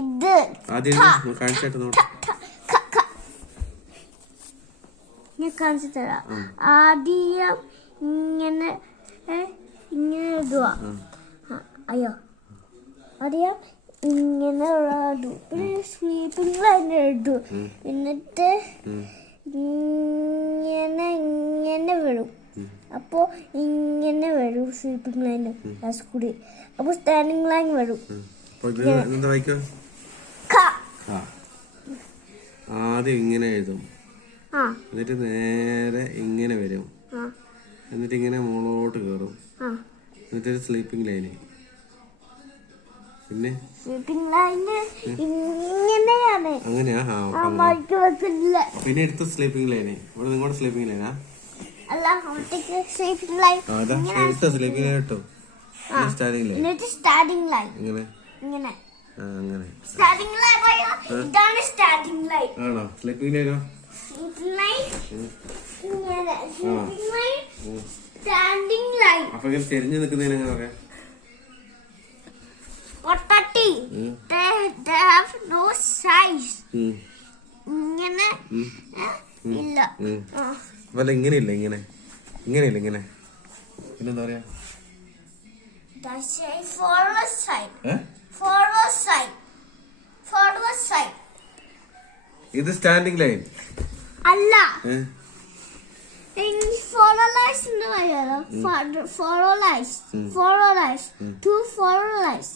ഇത് ആദ്യം. ഞാൻ കാണിച്ചു തരാം. ആദ്യം ഇങ്ങനെ ഇങ്ങനെ ഇടുക. അയ്യോ. ആദ്യം ഇങ്ങനെ ഇടു പിന്നെ ലൈൻ ഇടു. എന്നിട്ട് ഇങ്ങനെ ഇങ്ങനെ വരും. അപ്പോ ഇങ്ങനെ വരും സ്ലീപ്പിംഗ് ലൈൻ കൂടി. അപ്പൊ സ്റ്റാൻഡിംഗ് ലൈൻ വരും. ആദ്യം ഇങ്ങനെ എഴുതും. എന്നിട്ട് നേരെ ഇങ്ങനെ വരും. എന്നിട്ട് ഇങ്ങനെ മുകളോട്ട് കയറും എന്നിട്ടൊരു സ്ലീപ്പിംഗ് ലൈന് പിന്നെ? അങ്ങനെയാ? പിന്നെ എടുത്ത സ്ലീപ്പിംഗ് ലൈന് ഇവിടെ നിങ്ങളുടെ സ്ലീപ്പിംഗ് ലൈനാ സ്ലീപ്പിംഗ് ലൈൻ സ്റ്റാർട്ടിംഗ് ലൈൻ എന്നിട്ട് സ്റ്റാർട്ടിംഗ് ലൈൻ ഇങ്ങനെ. ഇങ്ങനെ. അങ്ങനെ. സ്റ്റാർട്ടിംഗ് ലൈൻ ഇതാണ് സ്റ്റാർട്ടിംഗ് ലൈൻ ആണോ? സ്ലീപ്പിംഗ് ലൈനോ സ്ലീപ്പിംഗ് ഇങ്ങനെ. സ്ലീപ്പിംഗ് ലൈൻ സ്റ്റാൻഡിംഗ് ലൈൻ അപ്പൊ ഇങ്ങനെ ചെരിഞ്ഞു നിൽക്കുന്നതിന് have no size. ഉം. ഇങ്ങനെ. ഇല്ല. അല്ല ഇങ്ങനെയില്ല ഇങ്ങനെ? ഇങ്ങനെയില്ല ഇങ്ങനെ? പിന്നെന്താ പറയാ? That's a forward side. ഏ? Forward side. Forward side. ഇത് സ്റ്റാൻഡിംഗ് ലൈൻ അല്ല. Follow lies follow lies to follow lies